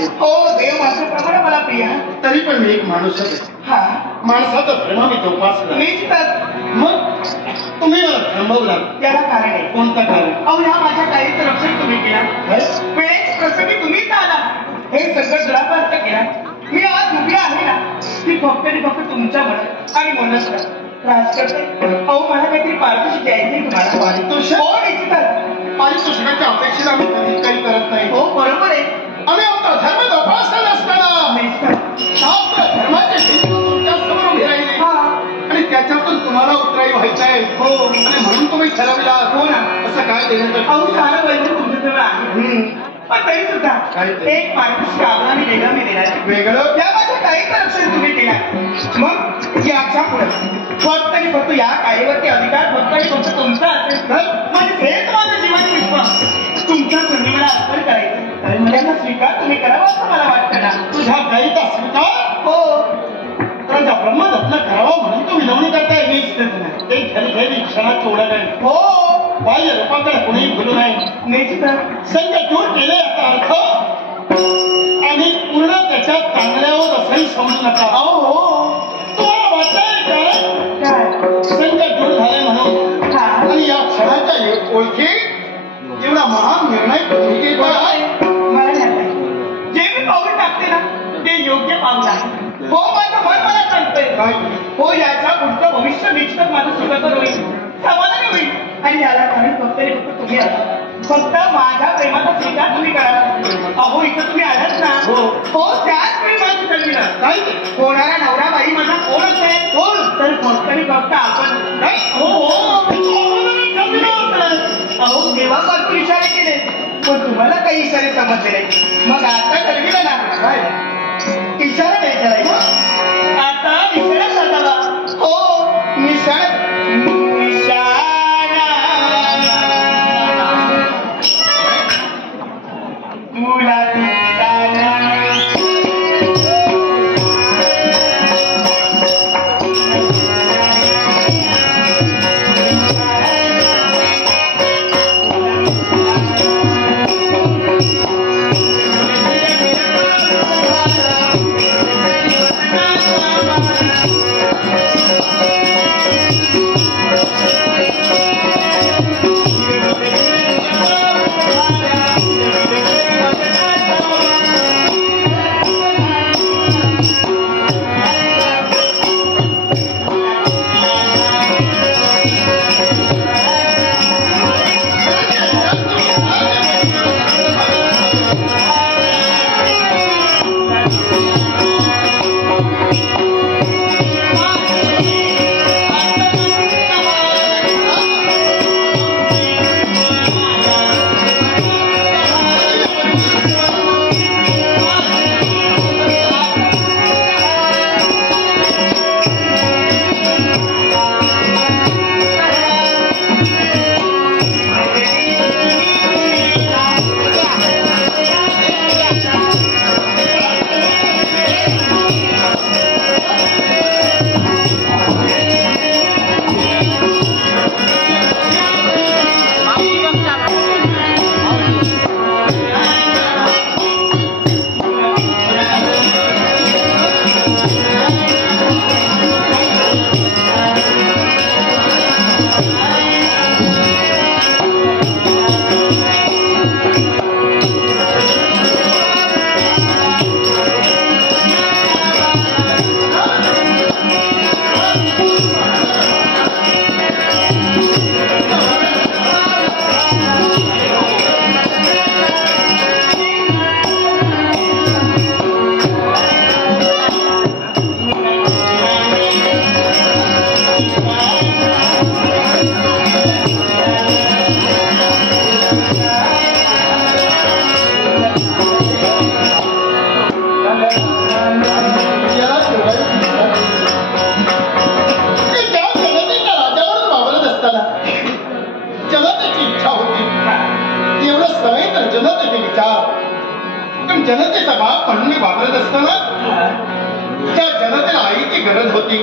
नाहीये. हो, देव माणसाप्रमाणे मला प्रिय. तरी पण मी एक माणूसच आहे. हा, माणसाचा धर्म मी जोपासला. मग तुम्ही मला थांबवला. त्याला कारण आहे. कोणतं कारण? अहो, ह्या माझ्या काहीचं रक्षण तुम्ही केला. वेळेस प्रसंगी तुम्हीच आला. हे सगळं दुरापास्त केला. मी आज उभी आहे ना, ती फक्त आणि फक्त तुमच्या मनात आणि म्हणूनच त्रास करते. अहो, मला काहीतरी पारितोषिक द्यायचे तुम्हाला. पारितोषिक? हो, निश्चितच. पारितोषिकाच्या अपेक्षेला आम्ही कधीच काही करत नाही. हो, बरोबर आहे. आम्ही आमचा धर्म जोपासला असताना आपल्या धर्माचे हिंदू तुमच्या समोर उभे राहिले आणि त्याच्यातून तुम्हाला उतराई व्हायचं आहे. हो, आणि म्हणून तुम्ही ठरवला. हो ना, असं काय देण्याचं? अहो, सारं वैभव तुमच्याजवळ आहे. पण तरी सुद्धा एक पारितोषिक आम्हाला वेगळं मी देणार. वेगळं? या माझ्या काहीच रक्षण तुम्ही केलं. मग याच्या पुढे फक्त आणि फक्त या काळीवरती अधिकार फक्त आणि फक्त तुमचा असेल तर म्हणजे हेच माझं जीवन विश्वास तुमच्या संधीला अर्पण करायचं. तर मला स्वीकार तुम्ही करावा असं मला वाटतं ना. तुझ्या गाईचा स्वीकार? हो, तुझ्या ब्रह्मदत्तला करावा म्हणून तू विनवणी करताय. मी ते घरी क्षणात सोडत आहे. हो, बाह्य रूपाकडे कुणीही बोलू नाही. निश्चित संघ दूर केले याचा अर्थ आणि पूर्ण त्याच्यात चांगल्यावर असंही समजू नका. हो, तुम्हाला वाटतंय कारण संघ दूर झाले म्हणून आणि या क्षणाच्या ओळखी एवढा महान निर्णय तुम्ही घेताय. मला जे मी पाऊल टाकते ना ते योग्य पाऊल आहे. हो, माझं मन मला सांगतंय. हो, याच्या पुढचं भविष्य निश्चित माझं सुखकर होईल, समाधानी होईल. आणि याला कारण फक्त तुम्ही आला. फक्त माझ्या प्रेमाचा स्वीकार तुम्ही करा. अहो, इथं तुम्ही आलात ना. हो, त्याच वेळी मला सुचविला काय होणारा नवरा बाई माझा कोणच आहे. कोण? तर फक्त आणि फक्त आपण. अहो, देवापासून इशारे केले पण तुम्हाला काही इशारे समजले नाही. मग आता ठरविलं ना इशारा नाही करायचा. आता इशारा साधावा. हो, निशाणा तुला जनतेचा बाप म्हणून मी वापरत असताना त्या जनतेला आईची गरज होती.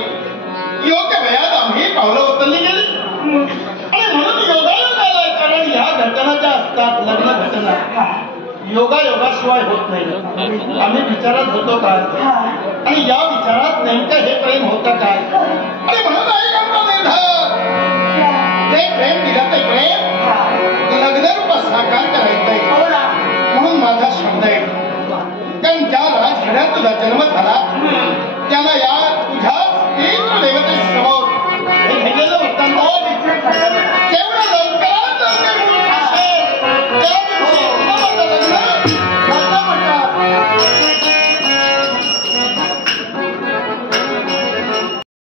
योग्य वयात आम्ही पावलं उचलली गेली आणि म्हणून योगायोग आलाय. कारण ह्या घटनाच्या असतात लग्न घटना. योगाशिवाय होत नाही. आम्ही विचारात होतो काय आणि या विचारात नेमकं हे प्रेम होतं काय आणि म्हणून आहे आमचा निर्धार. ते प्रेम दिलं ते प्रेम लग्न रूपात साकार करायचंय. म्हणून माझा शब्द आहे कारण ज्या राजघरात तुझा जन्म झाला